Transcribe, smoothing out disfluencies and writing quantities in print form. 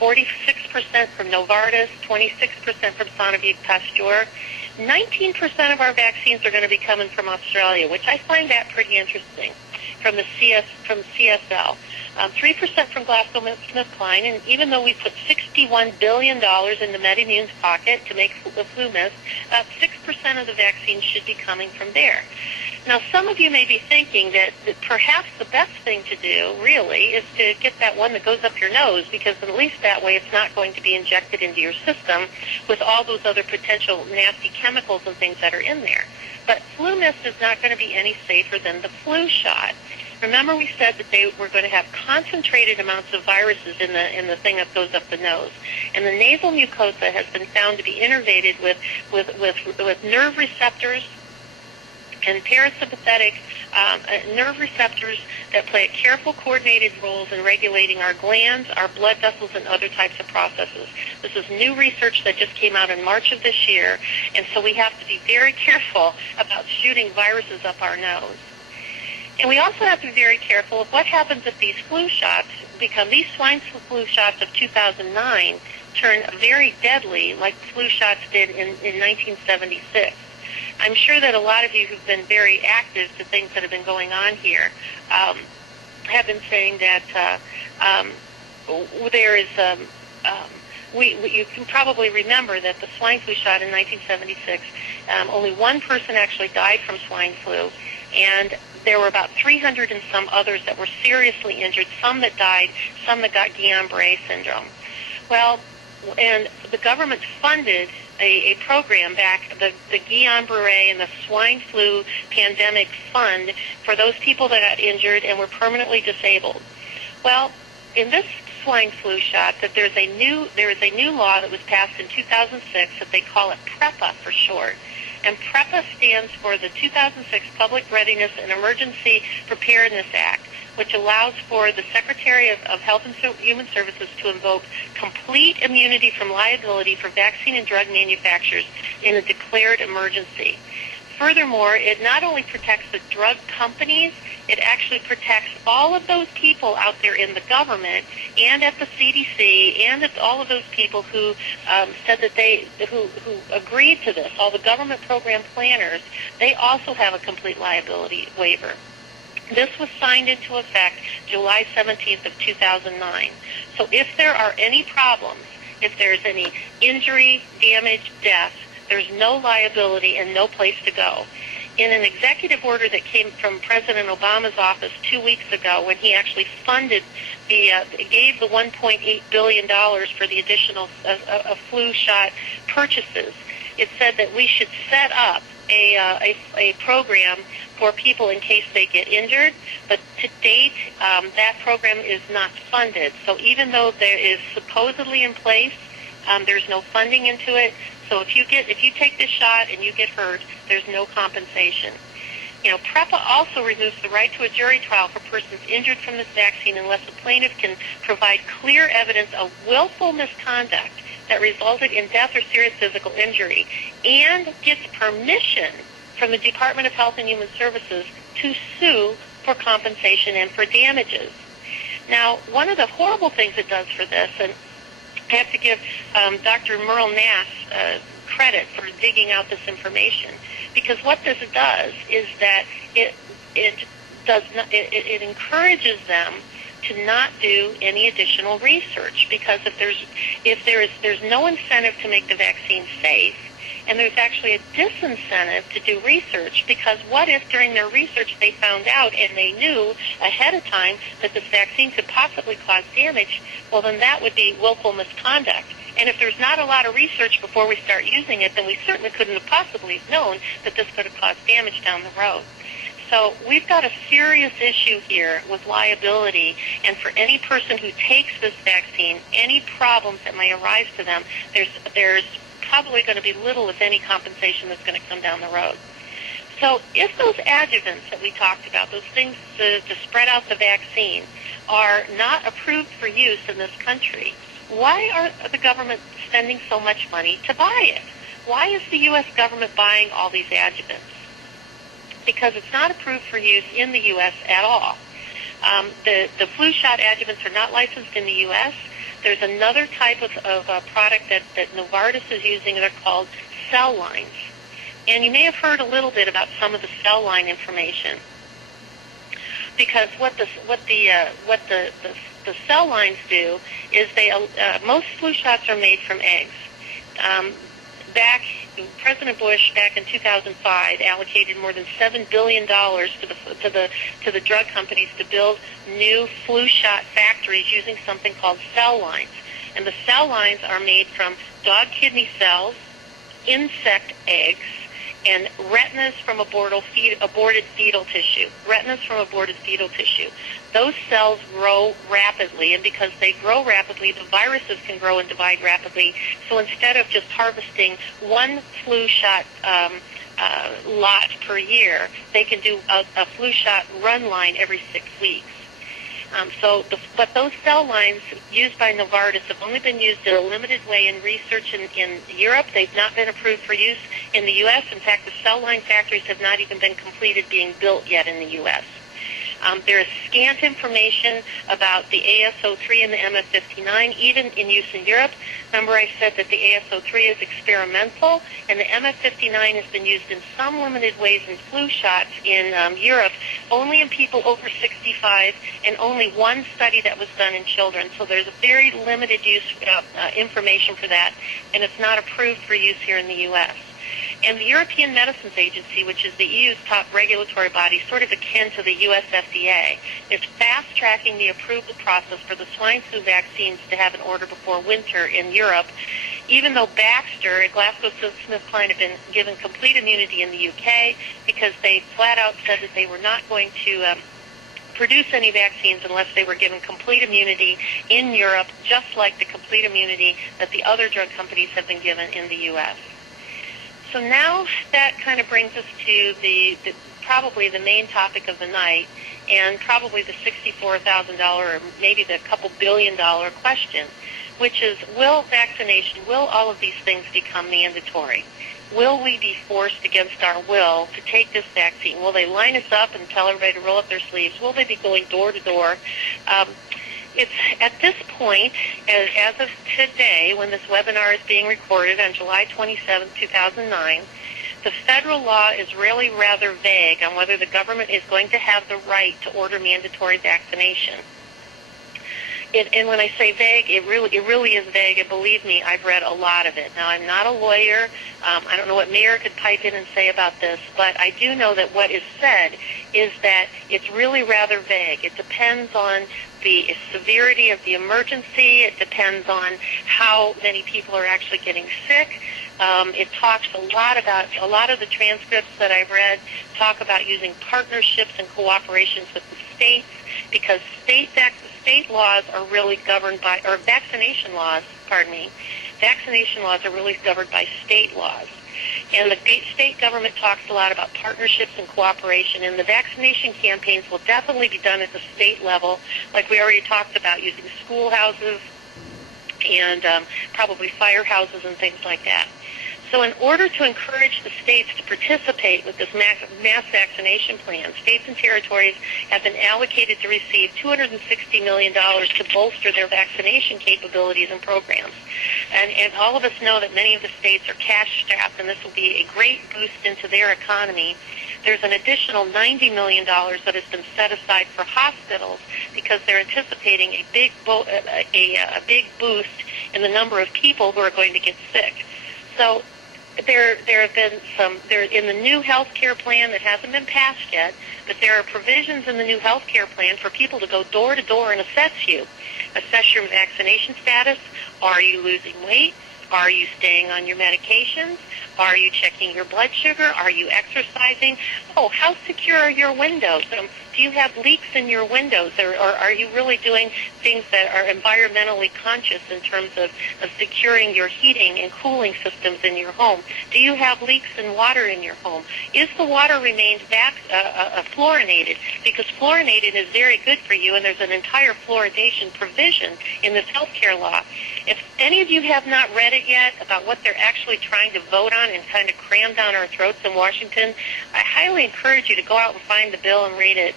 46% from Novartis, 26% from Sanofi Pasteur. 19% of our vaccines are going to be coming from Australia, which I find that pretty interesting, from CSL. 3% from GlaxoSmithKline, and even though we put $61 billion into MedImmune's pocket to make the flu mist, 6% of the vaccine should be coming from there. Now, some of you may be thinking that perhaps the best thing to do, really, is to get that one that goes up your nose, because at least that way it's not going to be injected into your system with all those other potential nasty chemicals and things that are in there. But flu mist is not going to be any safer than the flu shot. Remember, we said that they were going to have concentrated amounts of viruses in the thing that goes up the nose, and the nasal mucosa has been found to be innervated with nerve receptors and parasympathetic nerve receptors that play careful, coordinated roles in regulating our glands, our blood vessels, and other types of processes. This is new research that just came out in March of this year, and so we have to be very careful about shooting viruses up our nose. And we also have to be very careful of what happens if these flu shots become, these swine flu shots of 2009 turn very deadly like flu shots did in 1976. I'm sure that a lot of you who've been very active to things that have been going on here have been saying that there is, you can probably remember that the swine flu shot in 1976, only one person actually died from swine flu, and there were about 300 and some others that were seriously injured, some that died, some that got Guillain-Barré syndrome. Well, and the government funded a program back, the Guillain-Barré and the swine flu pandemic fund, for those people that got injured and were permanently disabled. Well, in this swine flu shot, that there is a new law that was passed in 2006 that they call it PREPA for short. And PREPA stands for the 2006 Public Readiness and Emergency Preparedness Act, which allows for the Secretary of Health and Human Services to invoke complete immunity from liability for vaccine and drug manufacturers in a declared emergency. Furthermore, it not only protects the drug companies, it actually protects all of those people out there in the government and at the CDC and at all of those people who said that who agreed to this, all the government program planners, they also have a complete liability waiver. This was signed into effect July 17th of 2009. So if there are any problems, if there's any injury, damage, death, there's no liability and no place to go. In an executive order that came from President Obama's office 2 weeks ago, when he actually funded gave the $1.8 billion for the additional flu shot purchases, it said that we should set up a program for people in case they get injured, but to date, that program is not funded. So even though there is supposedly in place, there's no funding into it. So if you take this shot and you get hurt, there's no compensation. You know, PREPA also removes the right to a jury trial for persons injured from this vaccine unless the plaintiff can provide clear evidence of willful misconduct that resulted in death or serious physical injury, and gets permission from the Department of Health and Human Services to sue for compensation and for damages. Now, one of the horrible things it does for this, and I have to give Dr. Merle Nass credit for digging out this information, because what this does is that it encourages them to not do any additional research, because if there's no incentive to make the vaccine safe, and there's actually a disincentive to do research, because what if during their research they found out and they knew ahead of time that this vaccine could possibly cause damage? Well, then that would be willful misconduct. And if there's not a lot of research before we start using it, then we certainly couldn't have possibly known that this could have caused damage down the road. So we've got a serious issue here with liability, and for any person who takes this vaccine, any problems that may arise to them, there's probably going to be little, if any, compensation that's going to come down the road. So if those adjuvants that we talked about, those things to spread out the vaccine, are not approved for use in this country, why are the government spending so much money to buy it? Why is the U.S. government buying all these adjuvants? Because it's not approved for use in the U.S. at all. The flu shot adjuvants are not licensed in the U.S. There's another type of product that Novartis is using. They're called cell lines. And you may have heard a little bit about some of the cell line information, because what the cell lines do is most flu shots are made from eggs. President Bush back in 2005 allocated more than $7 billion to the drug companies to build new flu shot factories using something called cell lines. And the cell lines are made from dog kidney cells, insect eggs, and retinas from aborted fetal tissue. Retinas from aborted fetal tissue. Those cells grow rapidly, and because they grow rapidly, the viruses can grow and divide rapidly. So instead of just harvesting one flu shot lot per year, they can do a flu shot run line every 6 weeks. But those cell lines used by Novartis have only been used in a limited way in research in Europe. They've not been approved for use in the U.S. In fact, the cell line factories have not even been completed being built yet in the U.S. There is scant information about the AS03 and the MF59, even in use in Europe. Remember, I said that the AS03 is experimental, and the MF59 has been used in some limited ways in flu shots in Europe, only in people over 65, and only one study that was done in children. So there's a very limited use information for that, and it's not approved for use here in the U.S. And the European Medicines Agency, which is the EU's top regulatory body, sort of akin to the U.S. FDA, is fast-tracking the approval process for the swine flu vaccines to have an order before winter in Europe, even though Baxter and GlaxoSmithKline have been given complete immunity in the U.K. because they flat out said that they were not going to produce any vaccines unless they were given complete immunity in Europe, just like the complete immunity that the other drug companies have been given in the U.S. So now that kind of brings us to probably the main topic of the night, and probably the $64,000 or maybe the couple $1 billion question, which is, will all of these things become mandatory? Will we be forced against our will to take this vaccine? Will they line us up and tell everybody to roll up their sleeves? Will they be going door to door? It's at this point, as of today, when this webinar is being recorded on July 27, 2009, the federal law is really rather vague on whether the government is going to have the right to order mandatory vaccination. And when I say vague, it really is vague, and believe me, I've read a lot of it. Now, I'm not a lawyer. I don't know what Mayor could pipe in and say about this, but I do know that what is said is that it's really rather vague. It depends on the severity of the emergency. It depends on how many people are actually getting sick. It talks a lot of the transcripts that I've read talk about using partnerships and cooperations with the states, because state laws are really governed by, or vaccination laws are really governed by state laws. And the state government talks a lot about partnerships and cooperation, and the vaccination campaigns will definitely be done at the state level, like we already talked about, using schoolhouses and probably firehouses and things like that. So in order to encourage the states to participate with this mass vaccination plan, states and territories have been allocated to receive $260 million to bolster their vaccination capabilities and programs. And all of us know that many of the states are cash-strapped, and this will be a great boost into their economy. There's an additional $90 million that has been set aside for hospitals because they're anticipating a big boost in the number of people who are going to get sick. So there have been in the new health care plan that hasn't been passed yet, but there are provisions in the new health care plan for people to go door to door and assess your vaccination status. Are you losing weight? Are you staying on your medications? Are you checking your blood sugar? Are you exercising? Oh, how secure are your windows? Do you have leaks in your windows, or are you really doing things that are environmentally conscious in terms of securing your heating and cooling systems in your home? Do you have leaks in water in your home? Is the water remained fluorinated? Because fluorinated is very good for you, and there's an entire fluoridation provision in this health care law. If any of you have not read it yet about what they're actually trying to vote on and kind of cram down our throats in Washington, I highly encourage you to go out and find the bill and read it.